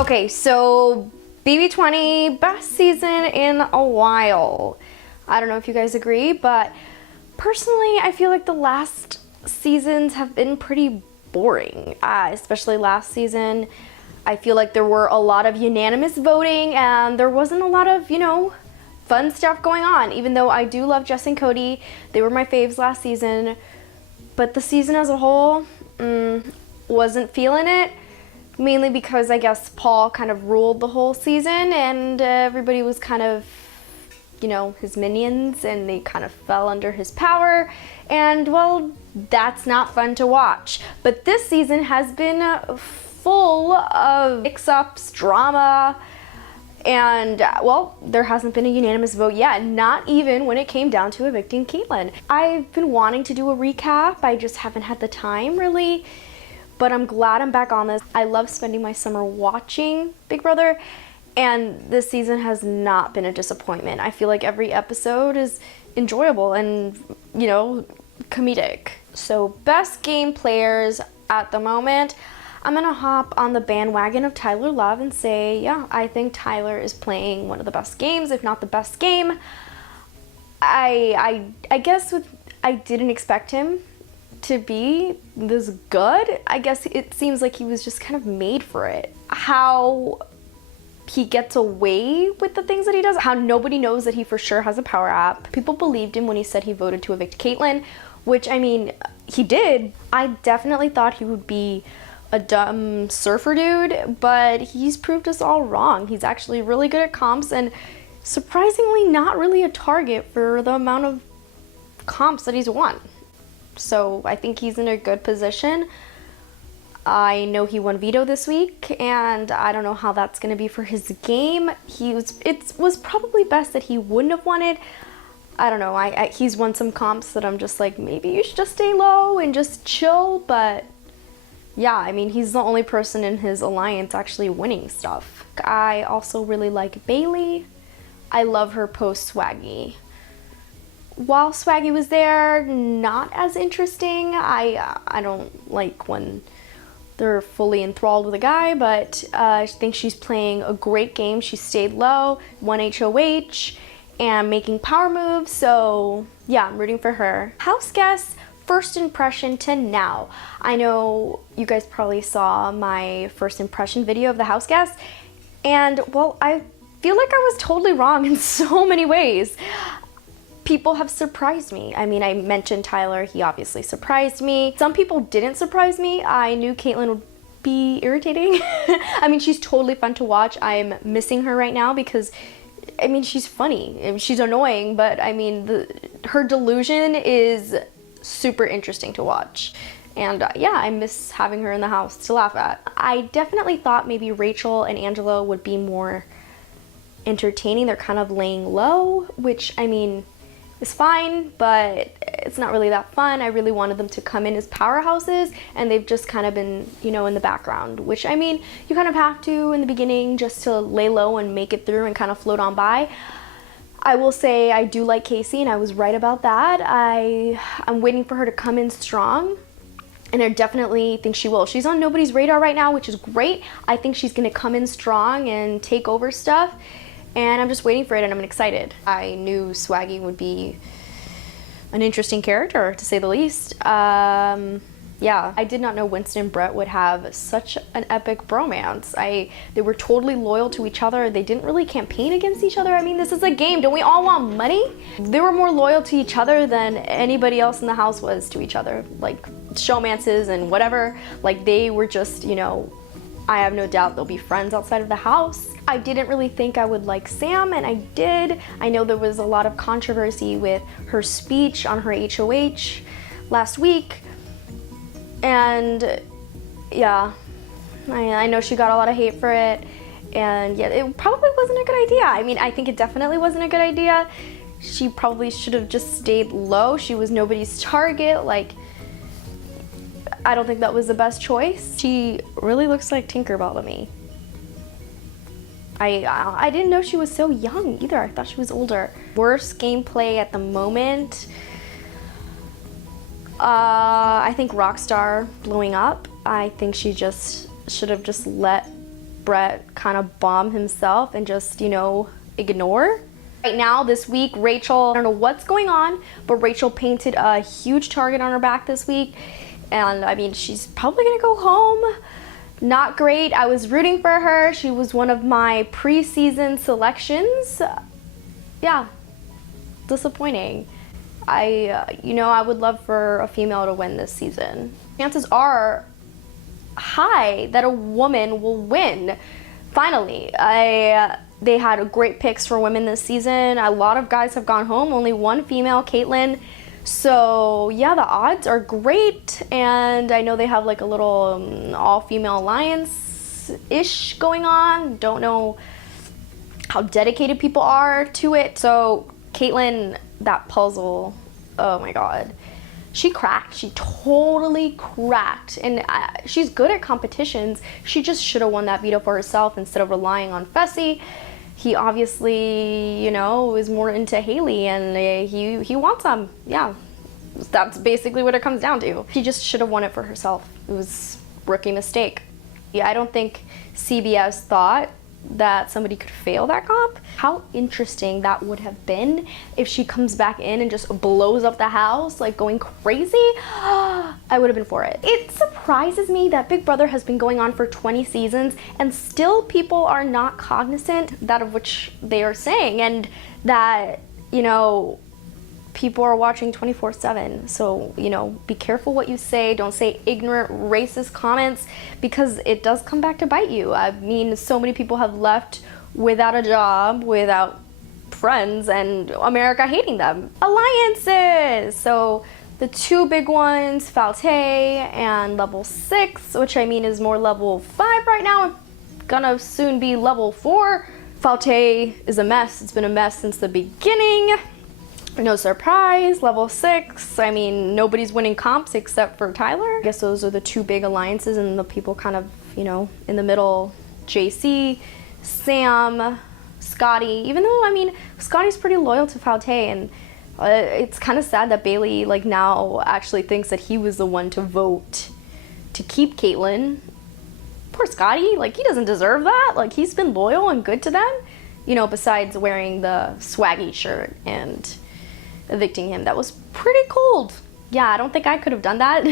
Okay, so BB20, best season in a while. I don't know if you guys agree, but personally, I feel like the last seasons have been pretty boring, especially last season. I feel like there were a lot of unanimous voting and there wasn't a lot of, fun stuff going on. Even though I do love Jess and Cody, they were my faves last season, but the season as a whole, wasn't feeling it. Mainly because I guess Paul kind of ruled the whole season and everybody was kind of, his minions, and they kind of fell under his power. And well, that's not fun to watch. But this season has been full of mix-ups, drama, and well, there hasn't been a unanimous vote yet, not even when it came down to evicting Kaitlyn. I've been wanting to do a recap, I just haven't had the time really. But I'm glad I'm back on this. I love spending my summer watching Big Brother, and this season has not been a disappointment. I feel like every episode is enjoyable and, comedic. So best game players at the moment, I'm gonna hop on the bandwagon of Tyler Love and say, yeah, I think Tyler is playing one of the best games, if not the best game. I guess I didn't expect him to be this good. I guess it seems like he was just kind of made for it. How he gets away with the things that he does, how nobody knows that he for sure has a power app. People believed him when he said he voted to evict Kaitlyn, which, I mean, he did. I definitely thought he would be a dumb surfer dude, but he's proved us all wrong. He's actually really good at comps and surprisingly not really a target for the amount of comps that he's won. So I think he's in a good position. I know he won veto this week, and I don't know how that's going to be for his game. It was probably best that he wouldn't have won it. I don't know. He's won some comps that I'm just like, maybe you should just stay low and just chill. But yeah, I mean, he's the only person in his alliance actually winning stuff. I also really like Bailey. I love her post Swaggy. While Swaggy was there, not as interesting. I don't like when they're fully enthralled with a guy, but I think she's playing a great game. She stayed low, won HOH, and making power moves, so yeah, I'm rooting for her. House guests, first impression to now. I know you guys probably saw my first impression video of the house guests, and well, I feel like I was totally wrong in so many ways. People have surprised me. I mean, I mentioned Tyler, he obviously surprised me. Some people didn't surprise me. I knew Kaitlyn would be irritating. I mean, she's totally fun to watch. I'm missing her right now because, I mean, she's funny. She's annoying, but I mean, her delusion is super interesting to watch. And yeah, I miss having her in the house to laugh at. I definitely thought maybe Rachel and Angelo would be more entertaining. They're kind of laying low, which, I mean, is fine, but it's not really that fun. I really wanted them to come in as powerhouses, and they've just kind of been, in the background, which, I mean, you kind of have to in the beginning just to lay low and make it through and kind of float on by. I will say I do like Casey, and I was right about that. I'm waiting for her to come in strong, and I definitely think she will. She's on nobody's radar right now, which is great. I think she's gonna come in strong and take over stuff. And I'm just waiting for it, and I'm excited. I knew Swaggy would be an interesting character, to say the least. Yeah, I did not know Winston and Brett would have such an epic bromance. They were totally loyal to each other. They didn't really campaign against each other. I mean, this is a game. Don't we all want money? They were more loyal to each other than anybody else in the house was to each other. Like, showmances and whatever. Like, they were just, I have no doubt they'll be friends outside of the house. I didn't really think I would like Sam, and I did. I know there was a lot of controversy with her speech on her HOH last week. And yeah, I know she got a lot of hate for it. And yeah, it probably wasn't a good idea. I mean, I think it definitely wasn't a good idea. She probably should have just stayed low. She was nobody's target. Like, I don't think that was the best choice. She really looks like Tinkerbell to me. I didn't know she was so young either. I thought she was older. Worst gameplay at the moment. I think Rockstar blowing up. I think she just should have just let Brett kind of bomb himself and just, ignore. Right now, this week, Rachel, I don't know what's going on, but Rachel painted a huge target on her back this week. And I mean, she's probably gonna go home. Not great. I was rooting for her. She was one of my preseason selections. Yeah, disappointing. I would love for a female to win this season. Chances are high that a woman will win. Finally, they had great picks for women this season. A lot of guys have gone home, only one female, Caitlyn. So yeah, the odds are great, and I know they have like a little all-female alliance-ish going on. Don't know how dedicated people are to it. So Caitlyn, that puzzle, oh my god. She cracked. She totally cracked. And she's good at competitions. She just should have won that veto for herself instead of relying on Fessy. He obviously, is more into Haley, and he wants some. Yeah, that's basically what it comes down to. She just should have won it for herself. It was a rookie mistake. Yeah, I don't think CBS thought that somebody could fail that comp. How interesting that would have been if she comes back in and just blows up the house, like going crazy. I would have been for it. It surprises me that Big Brother has been going on for 20 seasons and still people are not cognizant that of which they are saying, and that, people are watching 24/7. So, be careful what you say. Don't say ignorant, racist comments, because it does come back to bite you. I mean, so many people have left without a job, without friends, and America hating them. Alliances! So the two big ones, Falte and Level 6, which I mean is more Level 5 right now. Gonna soon be Level 4. Falte is a mess. It's been a mess since the beginning. No surprise. Level 6, I mean, nobody's winning comps except for Tyler. I guess those are the two big alliances, and the people kind of, in the middle, JC, Sam, Scotty. Even though, I mean, Scotty's pretty loyal to Falte, and it's kind of sad that Bailey, now actually thinks that he was the one to vote to keep Caitlyn. Poor Scotty, he doesn't deserve that. He's been loyal and good to them, besides wearing the swaggy shirt and evicting him. That was pretty cold. Yeah, I don't think I could have done that,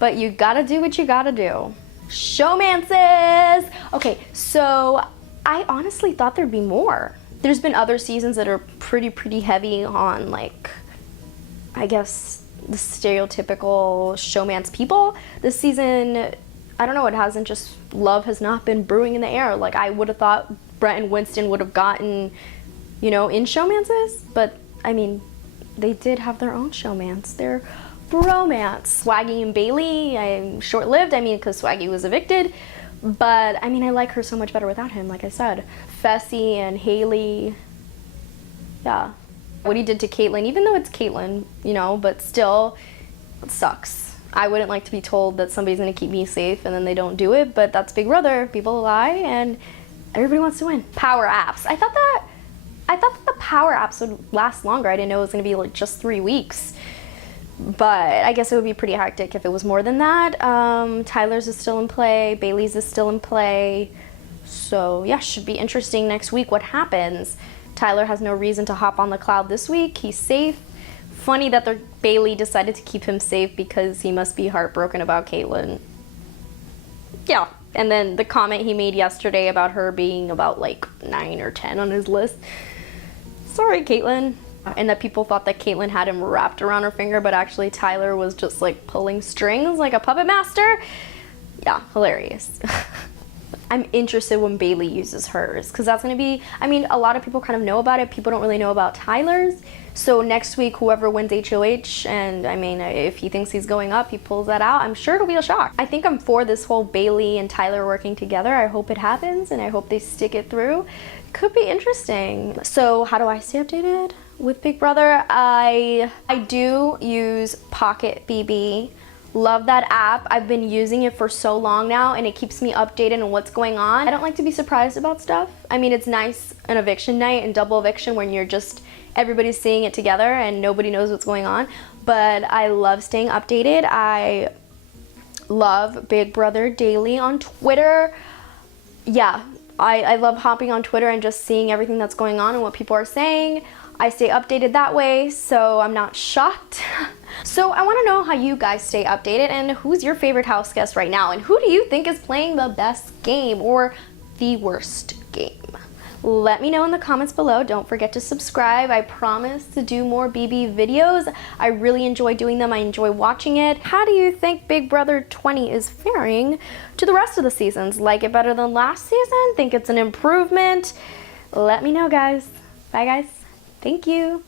but you gotta do what you gotta do. Showmances! Okay, so I honestly thought there'd be more. There's been other seasons that are pretty heavy on, I guess, the stereotypical showmance people. This season, I don't know, it hasn't just, love has not been brewing in the air. I would have thought Brett and Winston would have gotten, in showmances, but I mean, they did have their own showmance, their bromance. Swaggy and Bailey, I'm short-lived, because Swaggy was evicted, but I mean, I like her so much better without him, like I said. Fessy and Haley, yeah. What he did to Caitlyn, even though it's Caitlyn, but still, it sucks. I wouldn't like to be told that somebody's gonna keep me safe and then they don't do it, but that's Big Brother. People lie and everybody wants to win. Power apps. I thought that the power apps would last longer. I didn't know it was gonna be just 3 weeks. But I guess it would be pretty hectic if it was more than that. Tyler's is still in play, Bailey's is still in play. So yeah, should be interesting next week what happens. Tyler has no reason to hop on the cloud this week. He's safe. Funny that Bailey decided to keep him safe because he must be heartbroken about Caitlyn. Yeah, and then the comment he made yesterday about her being about 9 or 10 on his list. Sorry, Caitlyn. And that people thought that Caitlyn had him wrapped around her finger, but actually Tyler was just pulling strings like a puppet master. Yeah, hilarious. I'm interested when Bailey uses hers, because that's going to be, I mean, a lot of people kind of know about it. People don't really know about Tyler's. So next week, whoever wins HOH, and I mean, if he thinks he's going up, he pulls that out, I'm sure it'll be a shock. I think I'm for this whole Bailey and Tyler working together. I hope it happens, and I hope they stick it through. Could be interesting. So how do I stay updated with Big Brother? I do use Pocket BB. Love that app. I've been using it for so long now, and it keeps me updated on what's going on. I don't like to be surprised about stuff. I mean, it's nice an eviction night and double eviction when you're just, everybody's seeing it together and nobody knows what's going on. But I love staying updated. I love Big Brother Daily on Twitter. yeah, I love hopping on Twitter and just seeing everything that's going on and what people are saying. I stay updated that way, so I'm not shocked. So I want to know how you guys stay updated and who's your favorite house guest right now, and who do you think is playing the best game or the worst game? Let me know in the comments below. Don't forget to subscribe. I promise to do more BB videos. I really enjoy doing them. I enjoy watching it. How do you think Big Brother 20 is faring to the rest of the seasons? Like it better than last season? Think it's an improvement? Let me know, guys. Bye, guys. Thank you.